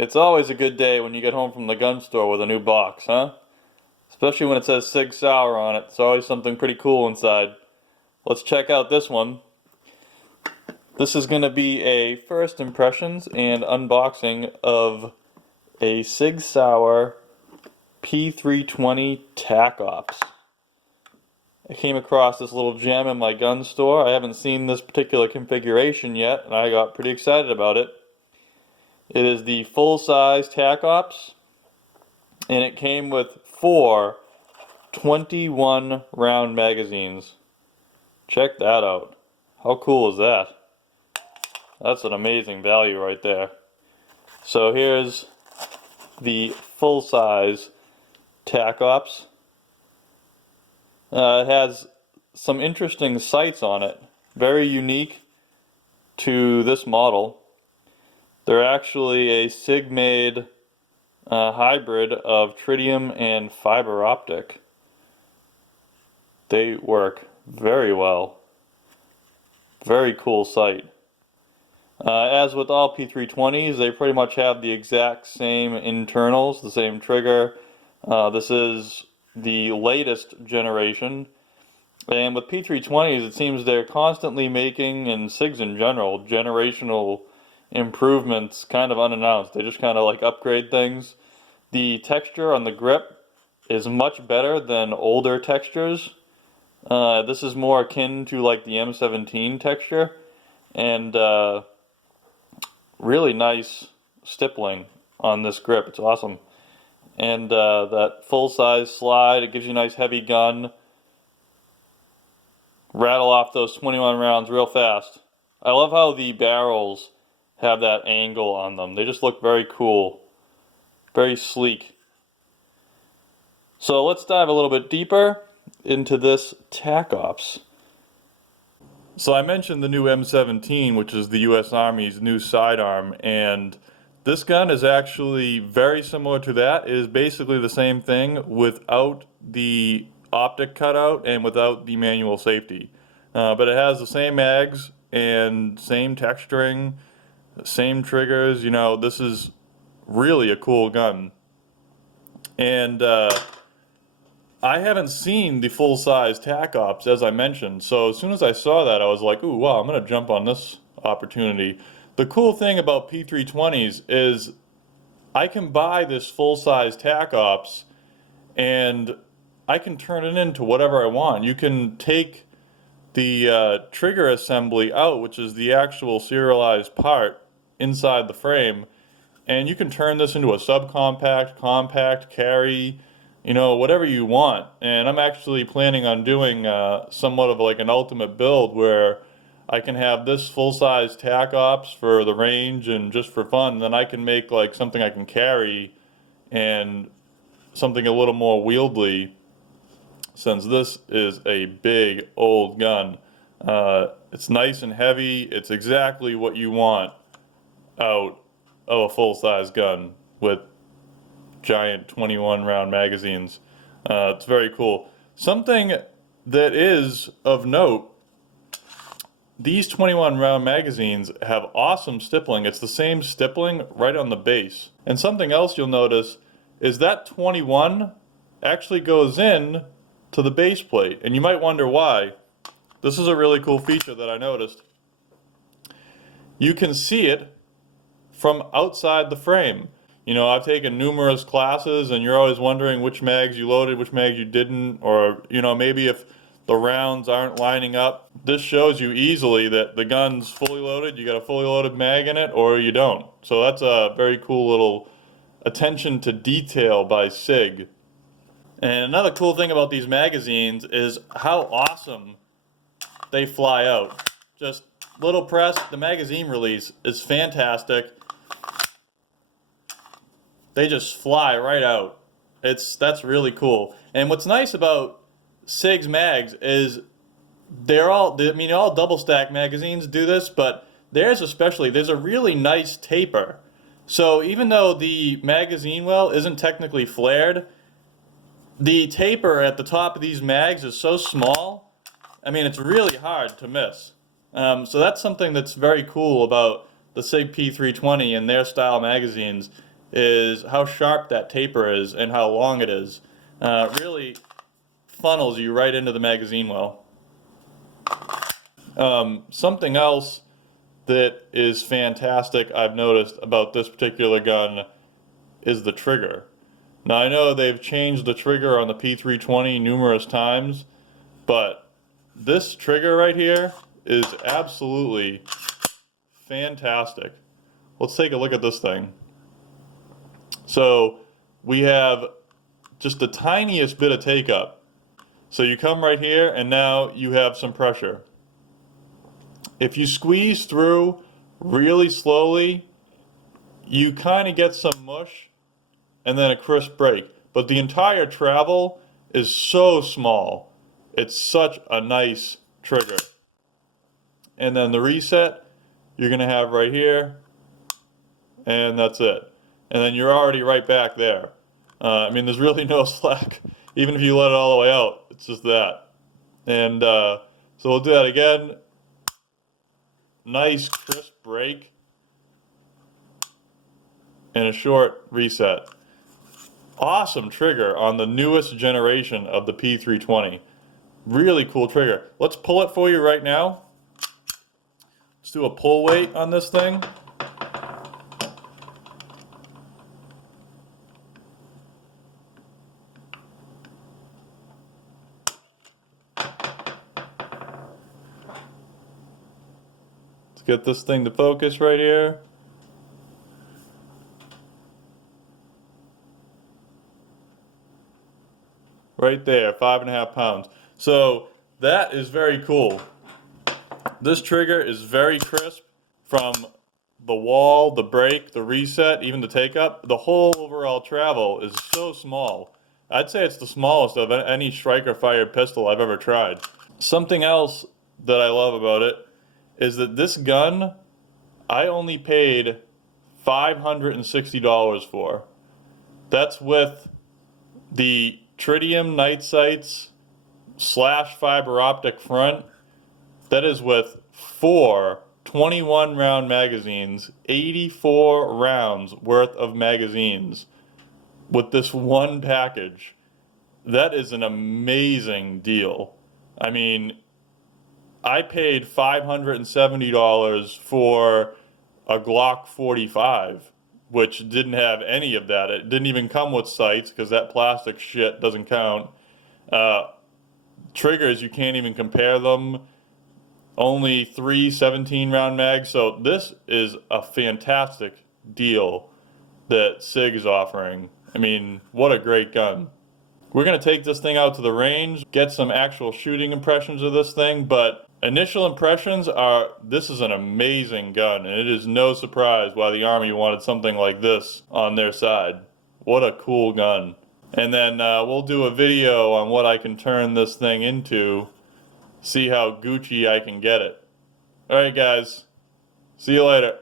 It's always a good day when you get home from the gun store with a new box, huh? Especially when it says Sig Sauer on it. It's always something pretty cool inside. Let's check out this one. This is going to be a first impressions and unboxing of a Sig Sauer P320 Tacops. I came across this little gem in my gun store. I haven't seen this particular configuration yet, and I got pretty excited about it. It is the full-size Tacops, and it came with 4 21 round magazines. Check that out. How cool is that? That's an amazing value right there. So here's the full-size Tacops. It has some interesting sights on it, very unique to this model. They're actually a Sig-made hybrid of tritium and fiber optic. They work very well. Very cool sight. As with all P320s, they pretty much have the exact same internals, the same trigger. This is the latest generation. And with P320s, it seems they're constantly making, and SIGs in general, generational improvements kind of unannounced. They just kind of like upgrade things. The texture on the grip is much better than older textures. This is more akin to like the M17 texture, and really nice stippling on this grip. It's awesome. And that full-size slide, it gives you a nice heavy gun. Rattle off those 21 rounds real fast. I love how the barrels have that angle on them. They just look very cool. Very sleek. So let's dive a little bit deeper into this Tacops. So I mentioned the new M17, which is the US Army's new sidearm, and this gun is actually very similar to that. It is basically the same thing without the optic cutout and without the manual safety. But it has the same mags and same texturing, same triggers. You know, this is really a cool gun. And I haven't seen the full-size Tacops, as I mentioned, so as soon as I saw that, I was like, ooh, wow, I'm going to jump on this opportunity. The cool thing about P320s is I can buy this full-size Tacops and I can turn it into whatever I want. You can take the trigger assembly out, which is the actual serialized part inside the frame, and you can turn this into a subcompact, compact, carry, you know, whatever you want. And I'm actually planning on doing somewhat of like an ultimate build where I can have this full-size Tacops for the range and just for fun, and then I can make like something I can carry and something a little more wieldy, since this is a big old gun. It's nice and heavy. It's exactly what you want out of a full-size gun with giant 21 round magazines. It's very cool. Something that is of note, these 21 round magazines have awesome stippling. It's the same stippling right on the base. And something else you'll notice is that 21 actually goes in to the base plate, and you might wonder why. This is a really cool feature that I noticed. You can see it from outside the frame. You know, I've taken numerous classes and you're always wondering which mags you loaded, which mags you didn't, or, you know, maybe if the rounds aren't lining up. This shows you easily that the gun's fully loaded, you got a fully loaded mag in it, or you don't. So that's a very cool little attention to detail by Sig. And another cool thing about these magazines is how awesome they fly out. Just little press, the magazine release is fantastic. They just fly right out. That's really cool. And what's nice about Sig's mags is all double stack magazines do this, but theirs especially, there's a really nice taper. So even though the magazine well isn't technically flared, the taper at the top of these mags is so small, I mean, it's really hard to miss. So that's something that's very cool about the Sig P320 and their style magazines, is how sharp that taper is and how long it is. Really funnels you right into the magazine well. Something else that is fantastic I've noticed about this particular gun is the trigger. Now I know they've changed the trigger on the P320 numerous times, but this trigger right here is absolutely fantastic. Let's take a look at this thing. So we have just the tiniest bit of take up. So you come right here and now you have some pressure. If you squeeze through really slowly, you kind of get some mush and then a crisp break. But the entire travel is so small. It's such a nice trigger. And then the reset, you're going to have right here, and that's it. And then you're already right back there. I mean, there's really no slack. Even if you let it all the way out, it's just that. And so we'll do that again. Nice crisp break and a short reset. Awesome trigger on the newest generation of the P320. Really cool trigger. Let's pull it for you right now. Let's do a pull weight on this thing. Let's get this thing to focus right here. Right there, 5.5 pounds. So that is very cool. This trigger is very crisp from the wall, the break, the reset, even the take up. The whole overall travel is so small. I'd say it's the smallest of any striker fired pistol I've ever tried. Something else that I love about it is that this gun I only paid $560 for. That's with the tritium night sights / fiber optic front. That is with 4 21 round magazines, 84 rounds worth of magazines with this one package. That is an amazing deal. I mean, I paid $570 for a Glock 45, which didn't have any of that. It didn't even come with sights because that plastic shit doesn't count. Triggers, you can't even compare them. Only 3 17-round mags. So this is a fantastic deal that Sig is offering. I mean, what a great gun. We're going to take this thing out to the range, get some actual shooting impressions of this thing, but initial impressions are this is an amazing gun, and it is no surprise why the Army wanted something like this on their side. What a cool gun. And then we'll do a video on what I can turn this thing into, see how Gucci I can get it. Alright guys, see you later.